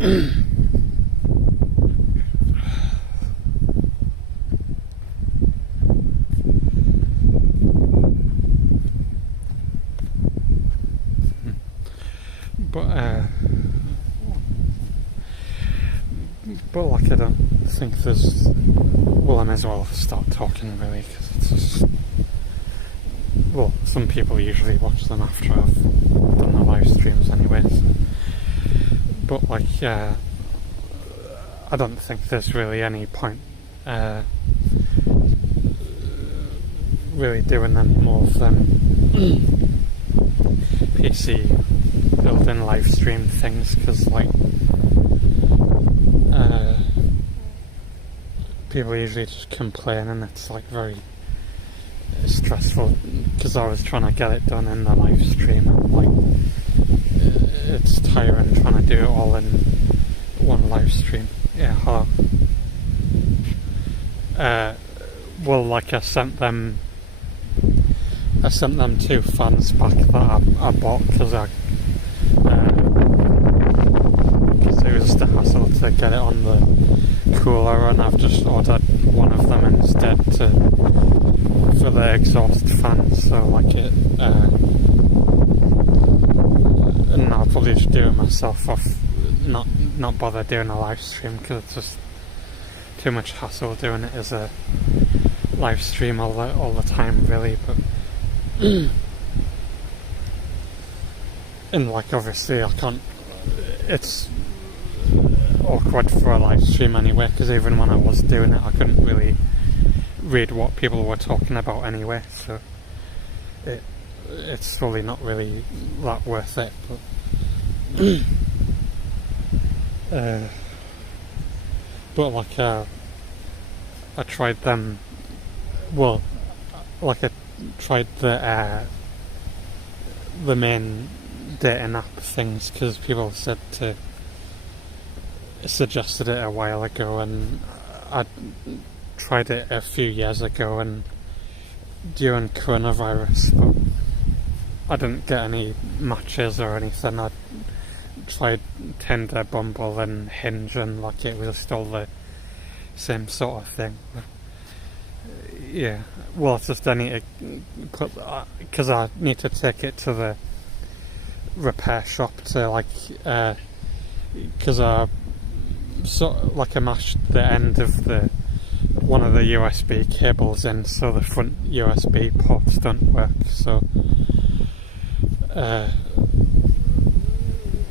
but like I don't think there's, well, I may as well start talking really, because it's just, well, some people usually watch them after I've done the live streams anyway, so. But like, I don't think there's really any point really doing any more than PC built-in live stream things, because like people usually just complain, and it's like very stressful, because I was trying to get it done in the live stream, and like it's tiring trying to do it all in one live stream. Yeah, hello. Well, like I sent them 2 fans back that I bought, because it was just a hassle to get it on the cooler, and I've just ordered one of them instead for the exhaust fan, so like it, and I'll probably just do it myself off, not bother doing a live stream, because it's just too much hassle doing it as a live stream all the time really. But and like obviously I can't, it's awkward for a live stream anyway, because even when I was doing it I couldn't really read what people were talking about anyway, so it's probably not really that worth it. But like I tried them, well, like I tried the main dating app things, because people suggested it a while ago, and I tried it a few years ago and during coronavirus, but I didn't get any matches or anything. I tried Tinder, Bumble and Hinge, and like it was still the same sort of thing. Yeah, well, it's just I need to put, because I need to take it to the repair shop to like, because I mashed the end of one of the USB cables in, so the front USB ports don't work, so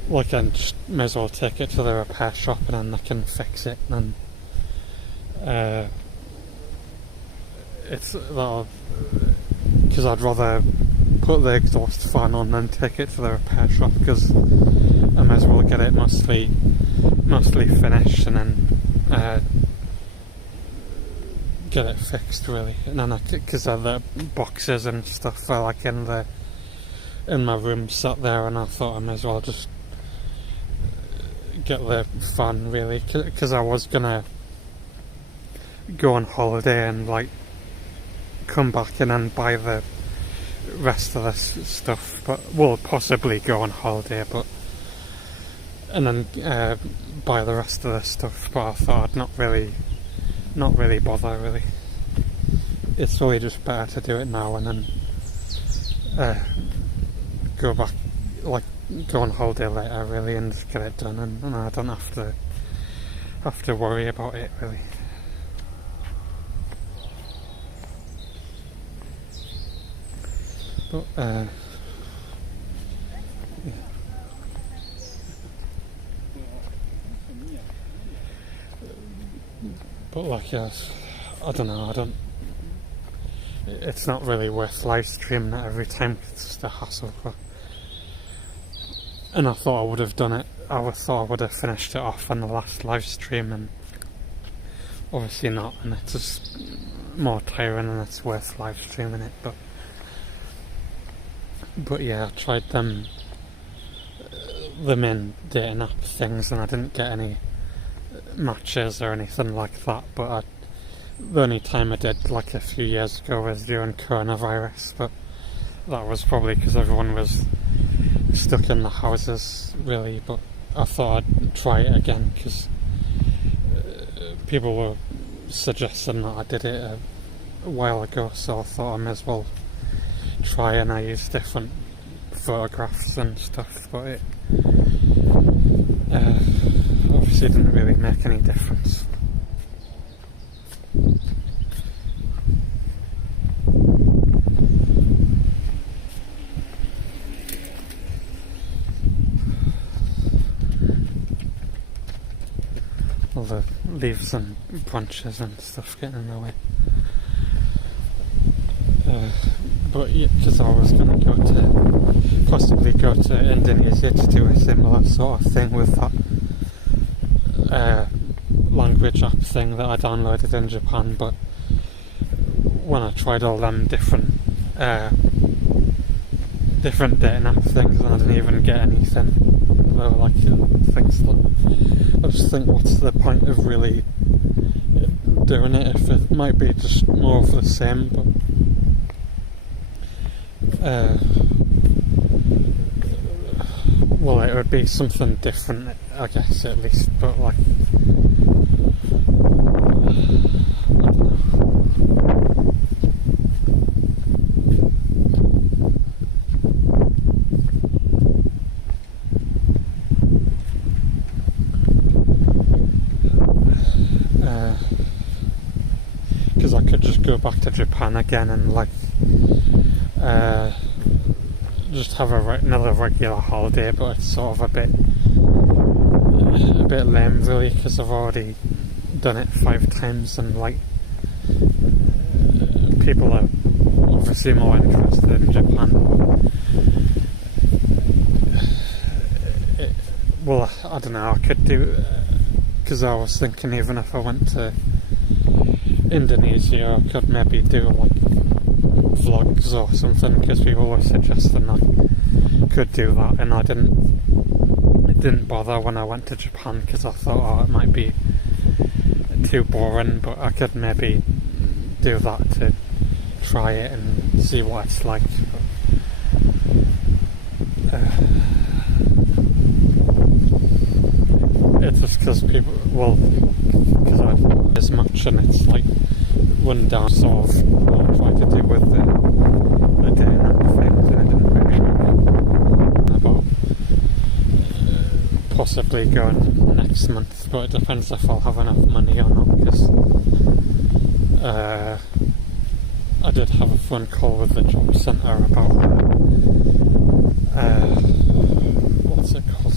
like I just may as well take it to the repair shop and then they can fix it, and it's because I'd rather put the exhaust fan on than take it to the repair shop, because I may as well get it mostly finished and then get it fixed really. And then because the boxes and stuff are like in my room sat there, and I thought I may as well just get the fan really, because I was gonna go on holiday and like come back and then buy the rest of this stuff, but we'll possibly go on holiday, but and then buy the rest of this stuff, but I thought I'd not really bother really. It's really just better to do it now and then go back, like go on holiday later really, and just get it done, and I don't have to worry about it really. But but like, yes, I don't know, it's not really worth live streaming it every time, it's just a hassle. And I thought I would have done it, I thought I would have finished it off on the last live stream, and obviously not, and it's just more tiring and it's worth live streaming it. But yeah, I tried the main dating app things, and I didn't get any matches or anything like that, but the only time I did like a few years ago was during coronavirus, but that was probably because everyone was stuck in the houses really. But I thought I'd try it again because people were suggesting that I did it a while ago, so I thought I may as well try, and I used different photographs and stuff, but it obviously didn't really make any difference. All the leaves and branches and stuff getting in the way. But yeah, because I was going to possibly go to Indonesia to do a similar sort of thing with that language app thing that I downloaded in Japan, but when I tried all them different dating app things, I didn't even get anything. They were like things that I just think, what's the point of really doing it if it might be just more of the same? But well, it would be something different, I guess, at least, but like, I don't know. Because I could just go back to Japan again and like just have another regular holiday, but it's sort of a bit lame really, because I've already done it 5 times, and like people are obviously more interested in Japan. Well, I don't know, I could do, because I was thinking even if I went to Indonesia I could maybe do like vlogs or something, because people were suggesting I could do that, and it didn't bother when I went to Japan, because I thought, it might be too boring, but I could maybe do that to try it and see what it's like. It's just because people, because I don't as much, and it's like one down sort of what I tried to do with the day and things, and it didn't really work. About possibly going next month, but it depends if I'll have enough money or not, because I did have a phone call with the job centre about what's it called?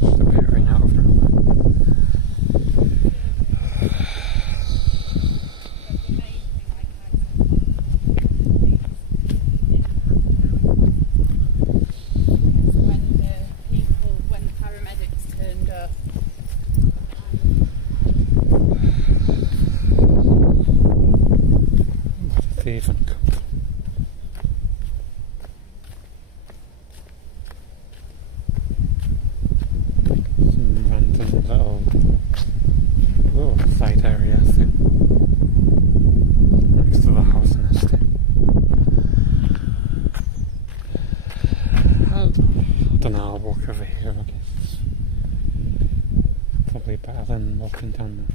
Just appearing out of nowhere. When the paramedics turned up. What did they even come? Some random little side area thing next to the housing estate. I don't know, I'll walk over here, I guess. Probably better than walking down there.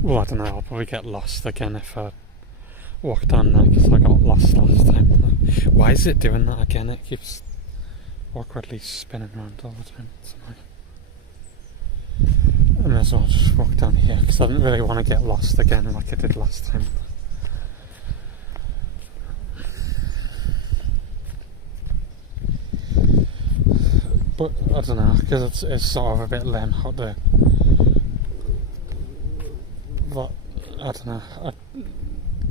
Well, I don't know, I'll probably get lost again if I walk down there, because I got lost last time. Why is it doing that again? It keeps awkwardly spinning around all the time. It's annoying. I may as well just walk down here, because I didn't really want to get lost again like I did last time. But I don't know, because it's sort of a bit lame how to, but I don't know, I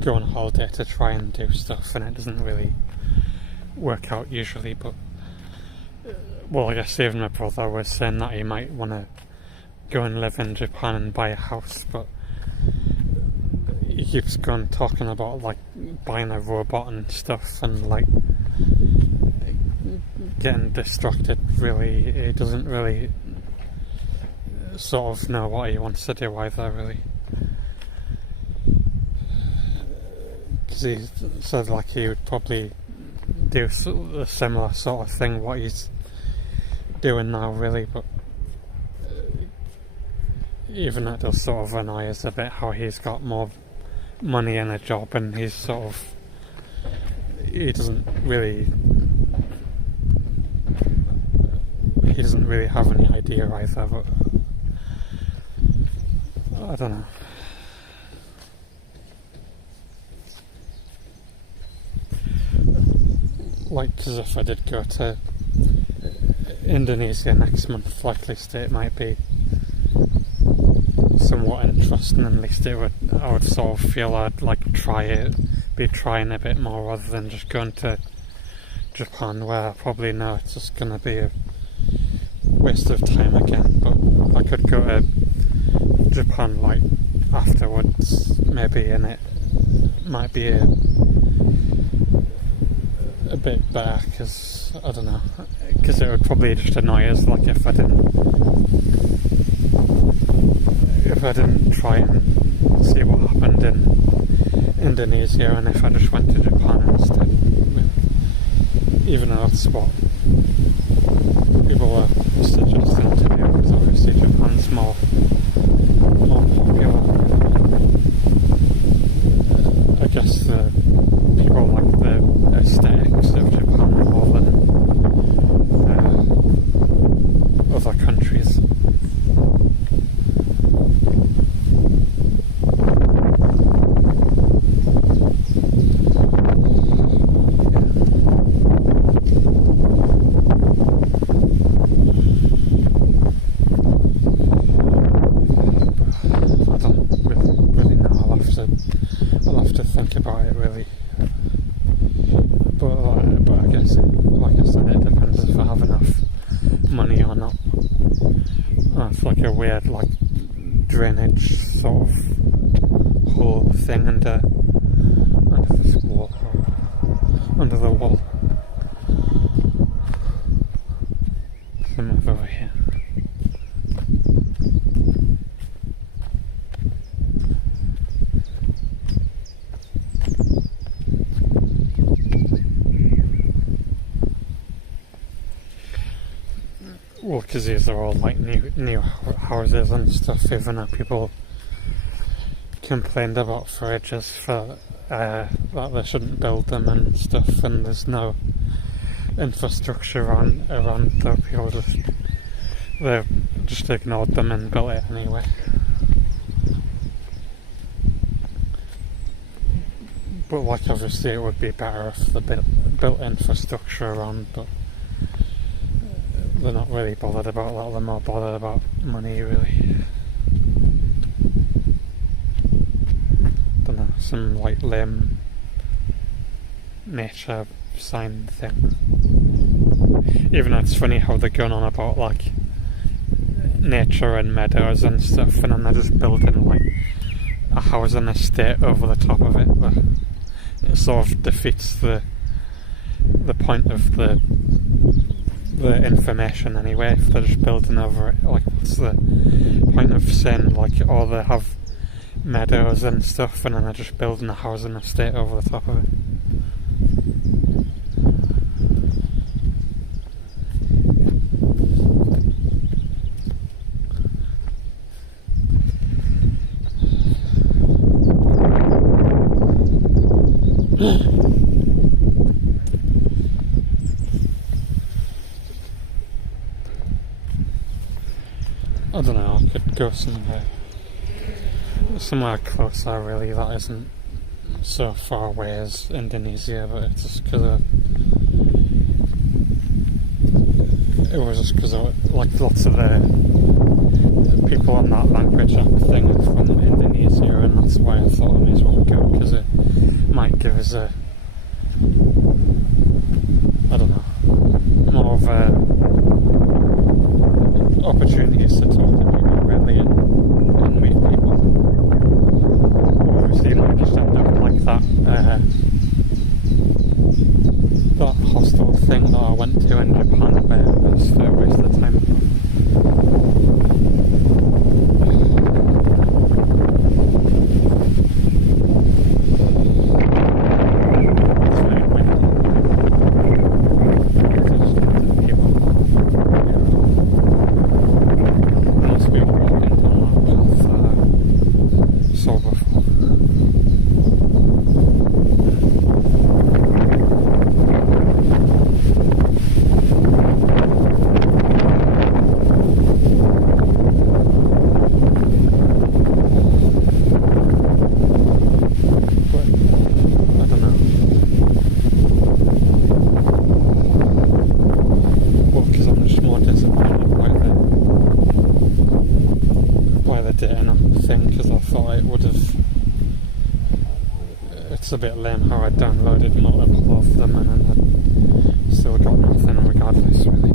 go on holiday to try and do stuff and it doesn't really work out usually. But well, I guess even my brother was saying that he might want to go and live in Japan and buy a house, but he keeps going talking about like buying a robot and stuff, and like getting distracted. Really, he doesn't really sort of know what he wants to do either, really, because he said like he would probably do a similar sort of thing what he's doing now, really. But even that does sort of annoy us a bit, how he's got more money and a job, and he doesn't really have any idea either. But I don't know. Like, because if I did go to Indonesia next month, like, at least it might be somewhat interesting. At least I would sort of feel I'd like be trying a bit more rather than just going to Japan, where I probably know it's just going to be a waste of time again. But I could go to Japan like afterwards, maybe, and it might be a bit better, because I don't know, because it would probably just annoy us, like, if I didn't try and see what happened in Indonesia, and if I just went to Japan instead. Even though that's what people were suggesting to do, because obviously Japan's more popular. I guess the people like the aesthetics of Japan more than other countries. I'll have to think about it, really. But I guess, like I said, it depends if I have enough money or not. It's like a weird, like, drainage sort of hole thing under this wall, under the wall. Some over here. Well, because these are all like new houses and stuff, even though people complained about for ages that they shouldn't build them and stuff, and there's no infrastructure around them. People just ignored them and built it anyway. But like, obviously it would be better if they built infrastructure around, but they're not really bothered about that. They're more bothered about money, really. Don't know, some like lame nature sign thing. Even though it's funny how they're going on about like nature and meadows and stuff, and then they're just building like a housing estate over the top of it. It sort of defeats the point of the information anyway, if they're just building over it. Like, what's the point of saying, like, oh, they have meadows and stuff, and then they're just building a housing estate over the top of it? I don't know, I could go somewhere closer, really, that isn't so far away as Indonesia, but it's just because it was just because like lots of the people on that language app thing are from Indonesia, and that's why I thought I may as well go, because it might give us I don't know, more of a opportunities to talk to people, really, and meet people. Obviously, like, just end up like that hostel thing that I went to in Japan, where it was a waste of time. It's very windy. it's a bit lame how I downloaded multiple of them and then I still got nothing regardless, really.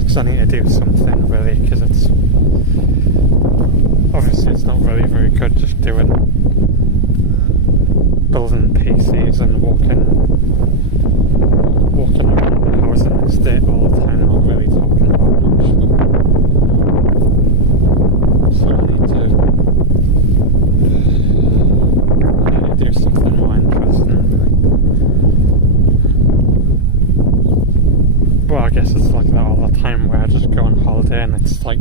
Because I need to do something really, because it's obviously it's not really very good just building PCs and walking around the housing estate all the time, not really talking about much. So I need to do something more interesting, really. Well, I guess it's like that all the time where I just go on holiday and it's like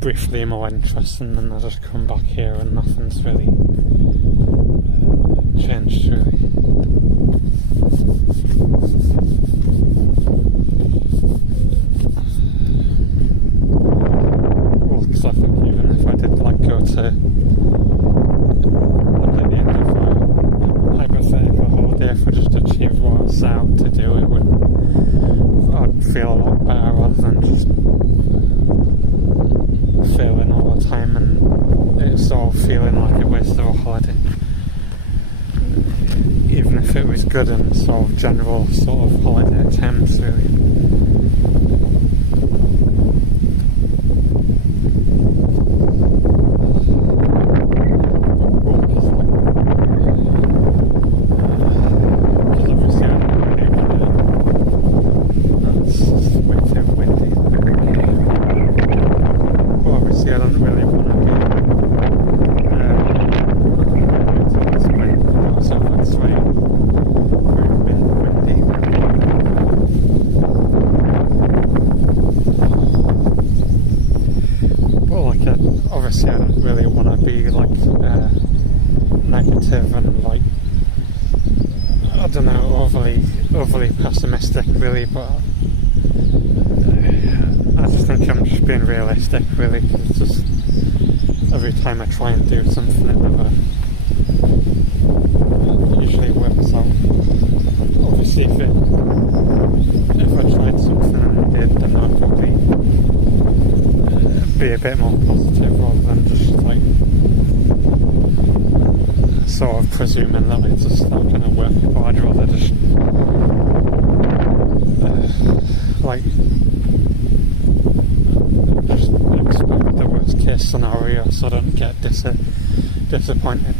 briefly more interesting, and I just come back here and nothing's really changed, really. Well, because I think even if I did like go to like at the end of a hypothetical holiday, if I just achieved what I set out to do, I'd feel a lot better rather than just failing all the time and it's all feeling like a waste of a holiday. Even if it was good in sort of general sort of holiday terms, really. Obviously I don't really want to be like negative and like, I don't know, overly pessimistic really, but I just think I'm just being realistic really, because it's just every time I try and do something it never usually works out. Obviously if I tried something and it did, then I'd probably be a bit more positive rather than just like sort of presuming that it's just not going to work, but I'd rather just like just expect the worst case scenario so I don't get disappointed.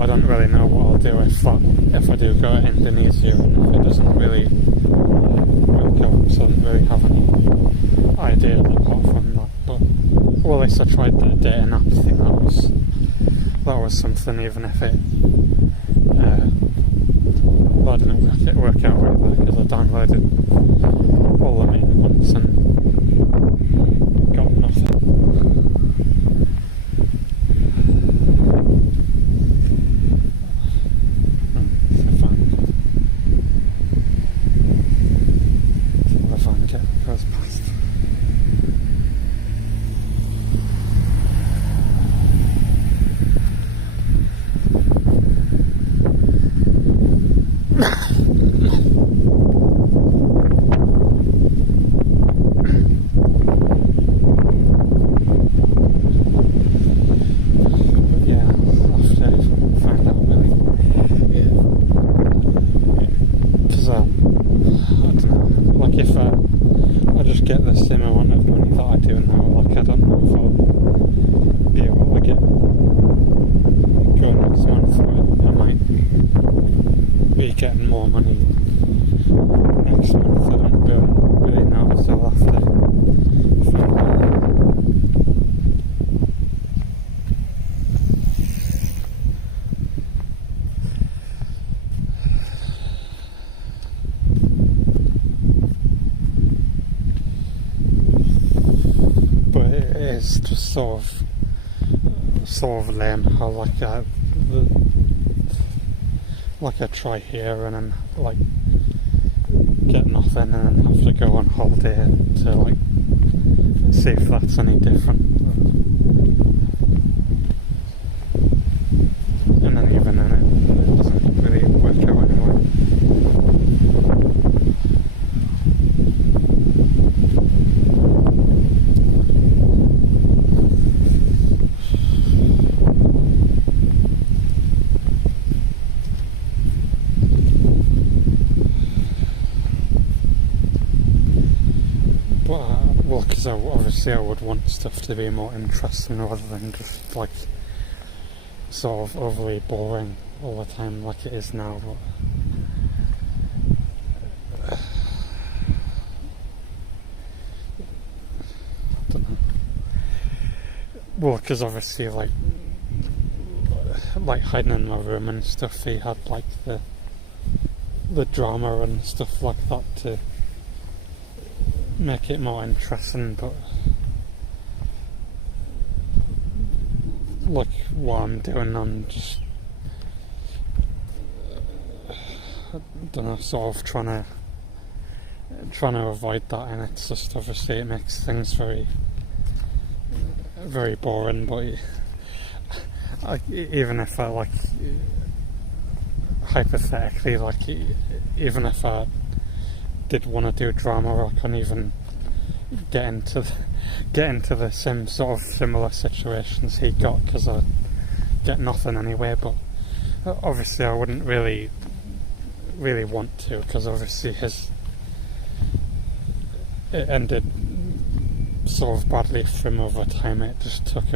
I don't really know what I'll do if I do go to Indonesia, and if it doesn't really work out, so I don't really have any idea apart from that. But well, at least I tried the dating app thing. That was something, even if it didn't work out very well, because I downloaded all the main ones and got nothing. Goes past. is just sort of lame how like I try here and then like get nothing and then have to go on holiday to like see if that's any different. And then even then it doesn't really work out anyway. Well, because obviously I would want stuff to be more interesting rather than just like sort of overly boring all the time like it is now. But I don't know. Well, because obviously like hiding in my room and stuff, he had like the drama and stuff like that to make it more interesting, but like what I'm doing, I'm just I don't know, sort of trying to avoid that, and it's just obviously it makes things very very boring. But even if I like hypothetically, like even if I did want to do drama, or I couldn't even get into the same sort of similar situations he got, because I get nothing anyway. But obviously I wouldn't really want to, because obviously it ended sort of badly for him over time. It just took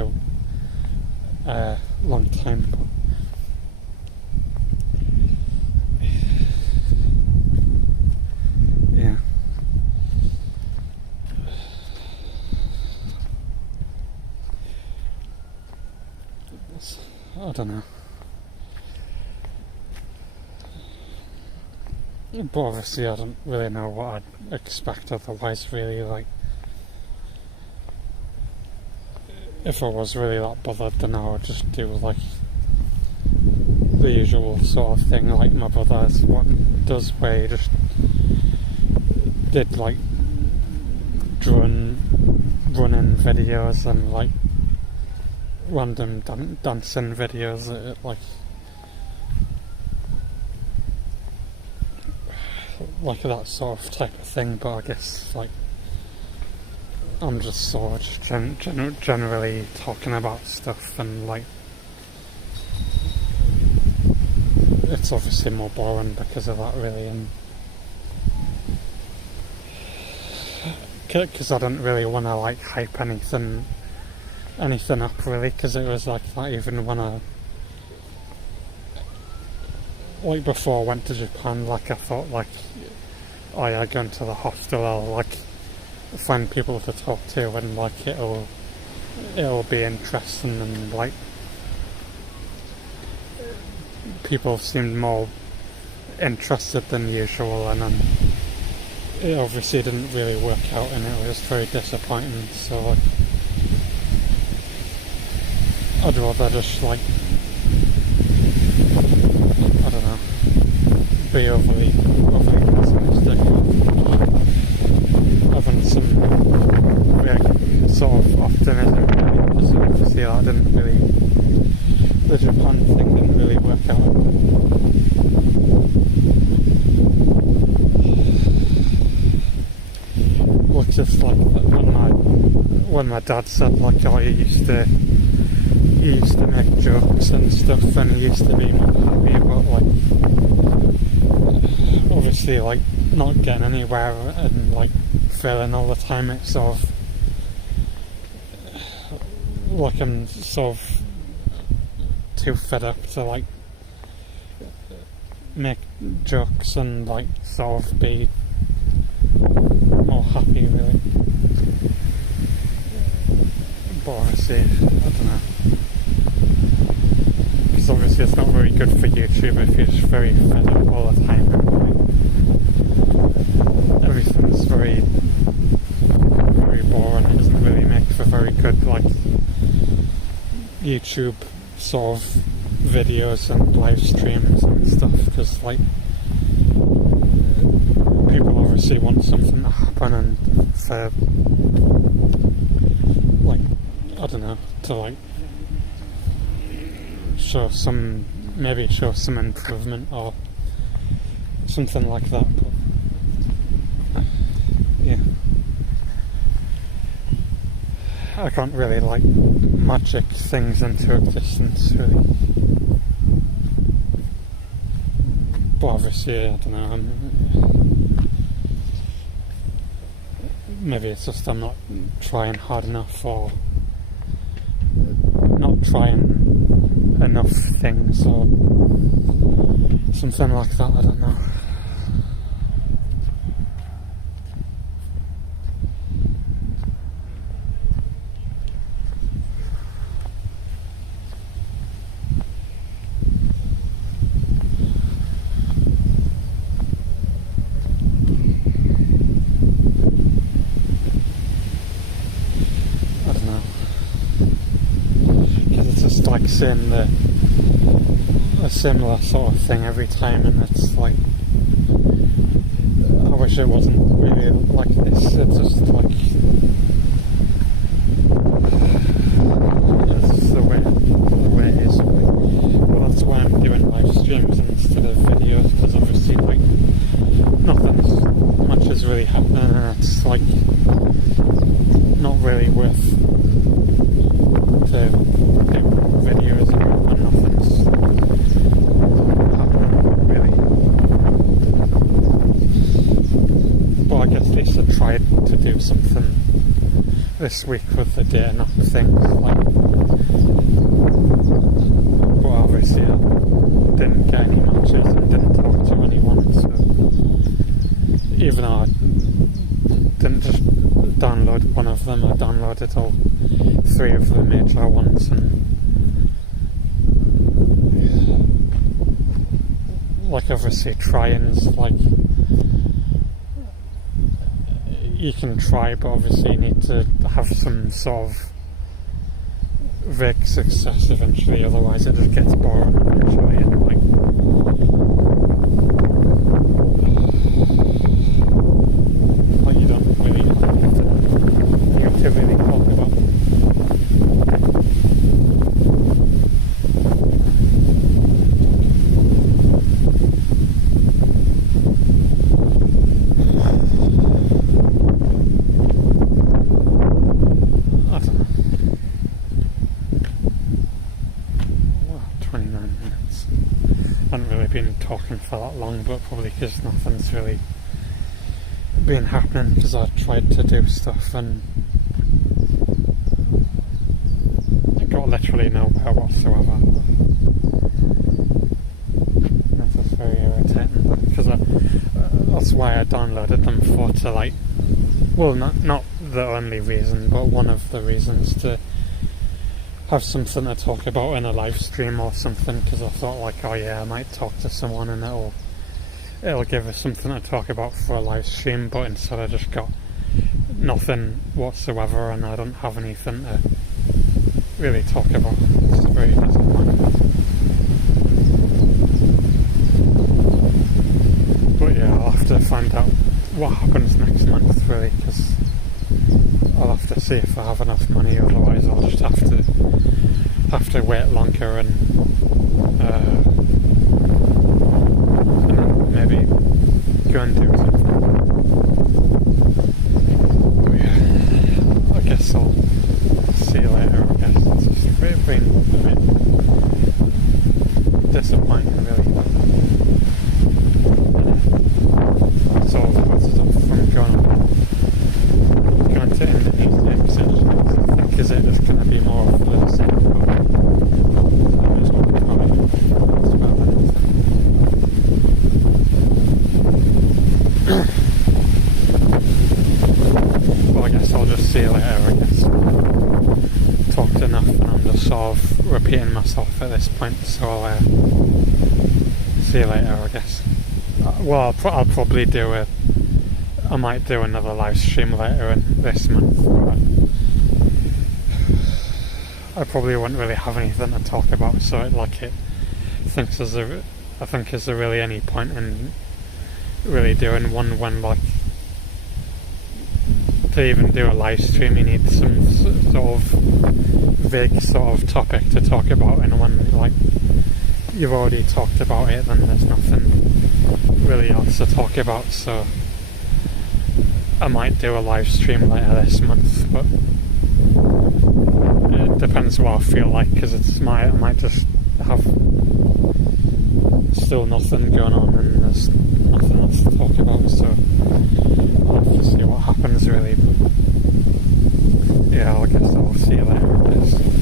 a long time. But yeah. I don't know. But obviously I don't really know what I'd expect otherwise, really. Like, if I was really that bothered, then I would just do like the usual sort of thing like my brother does, where he just did like running videos and like random dancing videos, like that sort of type of thing. But I guess like I'm just sort of just generally talking about stuff, and like it's obviously more boring because of that, really. And because I don't really want to like hype anything up, really, because it was like that even when I like before I went to Japan. Like I thought like, oh yeah, going to the hostel, I'll like find people to talk to, and like it'll be interesting, and like people seemed more interested than usual, and then it obviously didn't really work out, and it was very disappointing. So like I'd rather just like, I don't know, be overly pessimistic, having some like sort of optimism, really, because obviously that didn't really, the Japan thing didn't really work out. Well, just like when my dad said like, oh, he used to make jokes and stuff, and he used to be more happy about like obviously like not getting anywhere and like failing all the time. It's sort of like I'm sort of too fed up to like make jokes and like sort of be more happy, really. But obviously, I don't know, because obviously it's not very good for YouTube if you're just very fed up all the time, and like everything's very boring. It doesn't really make for very very good like YouTube sort of videos and live streams and stuff, because like people obviously want something to happen, and for like, I don't know, to like show some improvement or something like that. But yeah, I can't really like magic things into existence really. But obviously, I don't know, maybe it's just I'm not trying hard enough, or not trying enough things, or something like that, I don't know. Saying a similar sort of thing every time, and it's like, I wish it wasn't really like this. It's just like, it's the way it is. Well, that's why I'm doing live streams instead of videos, because obviously like nothing much is really happening, and it's like not really worth to do videos when nothing's happening really. But I guess at least I tried to do something this week with the dating app thing, like, but obviously I didn't get any matches and didn't talk to anyone, so even though I didn't just download one of them, I downloaded all 3 of the major ones, and like obviously trying's like, you can try, but obviously you need to have some sort of vague success eventually, otherwise it just gets boring eventually, and like you don't really have to really talk about. Talking for that long, but probably because nothing's really been happening, because I tried to do stuff and it got literally nowhere whatsoever. That's just very irritating, because that's why I downloaded them for, to like, well, not the only reason, but one of the reasons, to have something to talk about in a live stream or something, because I thought like, oh yeah, I might talk to someone and it'll give us something to talk about for a live stream, but instead I just got nothing whatsoever, and I don't have anything to really talk about. It's very disappointing. But yeah, I'll have to find out what happens next month really, because I'll have to see if I have enough money, otherwise I'll just have to wait longer and then maybe go and do something. But yeah, I guess I'll see you later, I guess. It's just been a bit disappointing really. That's all the causes of from going to Indonesia, essentially. I think is it just going to be more of the same, but that's about anything. Well, I guess I'll just see you later, I guess. Talked enough and I'm just sort of repeating myself at this point, so I'll see you later, I guess. Well, I'll probably I might do another live stream later in this month, but I probably wouldn't really have anything to talk about, so I think is there really any point in really doing one when, like, to even do a live stream you need some sort of vague sort of topic to talk about, and when, like, you've already talked about it, then there's nothing really else to talk about. So I might do a live stream later this month, but it depends what I feel like, because I might just have still nothing going on and there's nothing else to talk about, so I'll have to see what happens, really. But yeah, I guess I'll see you later.